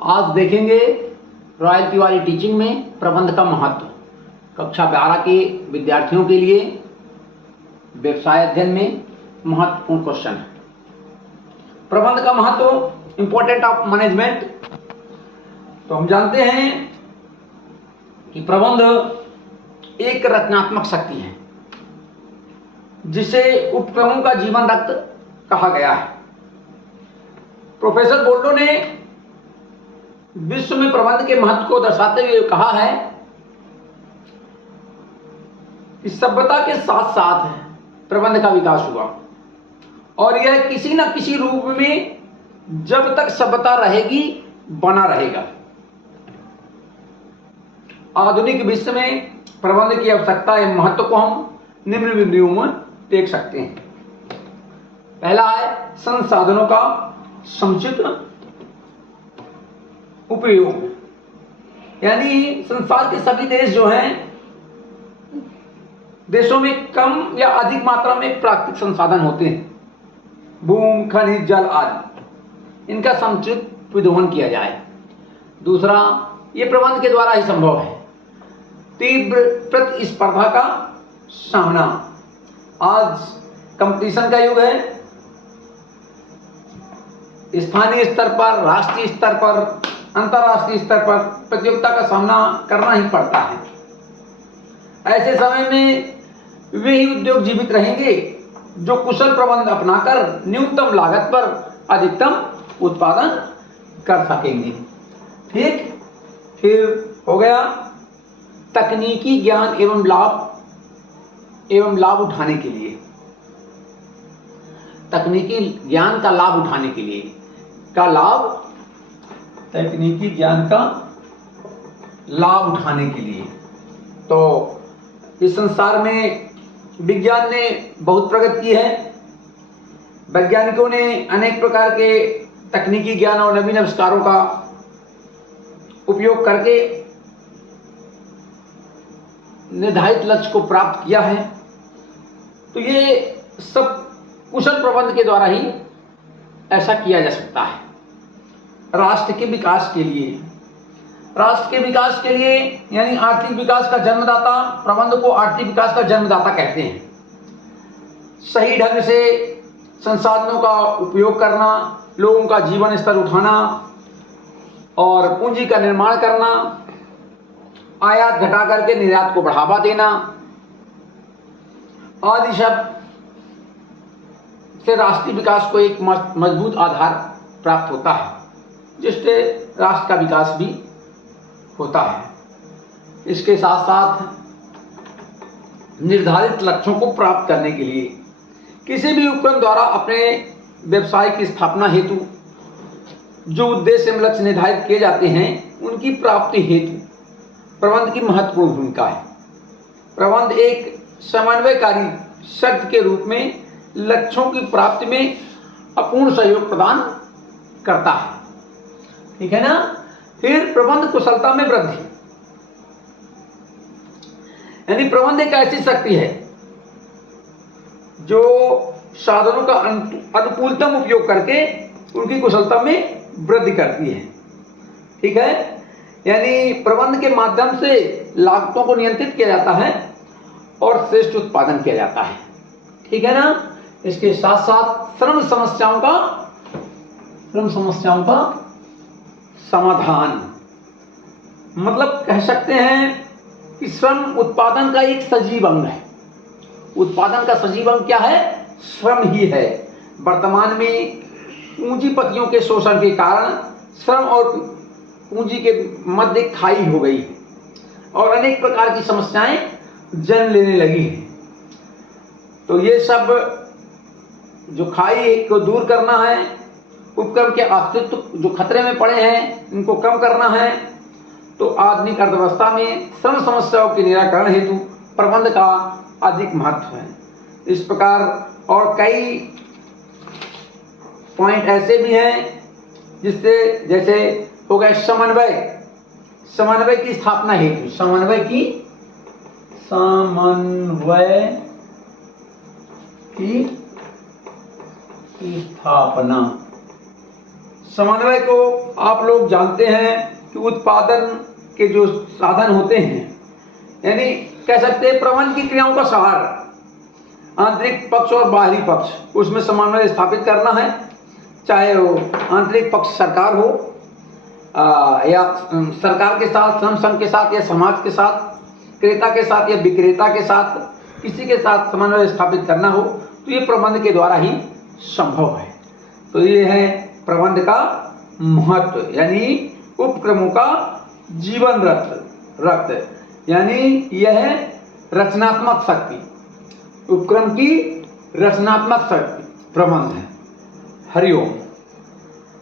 आज देखेंगे रॉयल्टी वाली टीचिंग में प्रबंध का महत्व। कक्षा 12 के विद्यार्थियों के लिए व्यवसाय अध्ययन में महत्वपूर्ण क्वेश्चन है। प्रबंध का महत्व, इंपॉर्टेंट ऑफ मैनेजमेंट। तो हम जानते हैं कि प्रबंध एक रचनात्मक शक्ति है जिसे उपक्रमों का जीवन रक्त कहा गया है। प्रोफेसर बोल्टो ने विश्व में प्रबंध के महत्व को दर्शाते हुए कहा है कि सभ्यता के साथ साथ प्रबंध का विकास हुआ और यह किसी न किसी रूप में जब तक सभ्यता रहेगी बना रहेगा। आधुनिक विश्व में प्रबंध की आवश्यकता एवं महत्व को हम निम्न बिंदुओं में देख सकते हैं। पहला है संसाधनों का समुचित उपयोग, यानी संसार के सभी देश जो हैं, देशों में कम या अधिक मात्रा में प्राकृतिक संसाधन होते हैं, भूमि, खनिज, जल आदि, इनका समुचित विदोहन किया जाए। दूसरा, ये प्रबंध के द्वारा ही संभव है। तीव्र प्रतिस्पर्धा का सामना, आज कंपटीशन का युग है। स्थानीय स्तर पर, राष्ट्रीय स्तर पर, अंतर्राष्ट्रीय स्तर पर प्रतियोगिता का सामना करना ही पड़ता है। ऐसे समय में वे ही उद्योग जीवित रहेंगे जो कुशल प्रबंध अपनाकर न्यूनतम लागत पर अधिकतम उत्पादन कर सकेंगे। ठीक, फिर हो गया तकनीकी ज्ञान एवं लाभ उठाने के लिए। तकनीकी ज्ञान का लाभ उठाने के लिए तकनीकी ज्ञान का लाभ उठाने के लिए तो इस संसार में विज्ञान ने बहुत प्रगति की है। वैज्ञानिकों ने अनेक प्रकार के तकनीकी ज्ञान और नवीन आविष्कारों का उपयोग करके निर्धारित लक्ष्य को प्राप्त किया है। तो ये सब कुशल प्रबंध के द्वारा ही ऐसा किया जा सकता है। राष्ट्र के विकास के लिए यानी आर्थिक विकास का जन्मदाता, प्रबंध को आर्थिक विकास का जन्मदाता कहते हैं। सही ढंग से संसाधनों का उपयोग करना, लोगों का जीवन स्तर उठाना और पूंजी का निर्माण करना, आयात घटा करके निर्यात को बढ़ावा देना आदि सब से राष्ट्रीय विकास को एक मजबूत आधार प्राप्त होता है, जिससे राष्ट्र का विकास भी होता है। इसके साथ साथ निर्धारित लक्ष्यों को प्राप्त करने के लिए किसी भी उपक्रम द्वारा अपने व्यवसाय की स्थापना हेतु जो उद्देश्य एवं लक्ष्य निर्धारित किए जाते हैं, उनकी प्राप्ति हेतु प्रबंध की महत्वपूर्ण भूमिका है। प्रबंध एक समन्वयकारी शक्ति के रूप में लक्ष्यों की प्राप्ति में अपूर्ण सहयोग प्रदान करता है। ठीक है ना। फिर प्रबंध कुशलता में वृद्धि, यानी प्रबंध एक ऐसी शक्ति है जो साधनों का अनुकूलतम उपयोग करके उनकी कुशलता में वृद्धि करती है। ठीक है, यानी प्रबंध के माध्यम से लागतों को नियंत्रित किया जाता है और श्रेष्ठ उत्पादन किया जाता है। ठीक है ना। इसके साथ साथ श्रम समस्याओं का समाधान, मतलब कह सकते हैं कि श्रम उत्पादन का एक सजीव अंग है। उत्पादन का सजीव अंग क्या है? श्रम ही है। वर्तमान में पूंजीपतियों के शोषण के कारण श्रम और पूंजी के मध्य खाई हो गई और अनेक प्रकार की समस्याएं जन्म लेने लगी हैं। तो ये सब जो खाई को दूर करना है, उपक्रम के अस्तित्व जो खतरे में पड़े हैं इनको कम करना है। तो आधुनिक अर्थव्यवस्था में श्रम समस्याओं के निराकरण हेतु प्रबंध का अधिक महत्व है। इस प्रकार और कई पॉइंट ऐसे भी हैं जिससे, जैसे हो गए समन्वय की स्थापना हेतु, समन्वय की स्थापना, समन्वय को आप लोग जानते हैं कि उत्पादन के जो साधन होते हैं, यानी कह सकते हैं प्रबंध की क्रियाओं का सार, आंतरिक पक्ष और बाहरी पक्ष, उसमें समन्वय स्थापित करना है। चाहे वो आंतरिक पक्ष सरकार हो या सरकार के साथ, श्रम संघ के साथ या समाज के साथ, क्रेता के साथ या विक्रेता के साथ, किसी के साथ समन्वय स्थापित करना हो तो ये प्रबंध के द्वारा ही संभव है। तो ये है प्रबंध का महत्व, यानी उपक्रमों का जीवन रक्त, यानी यह रचनात्मक शक्ति, उपक्रम की रचनात्मक शक्ति प्रबंध है। हरिओम।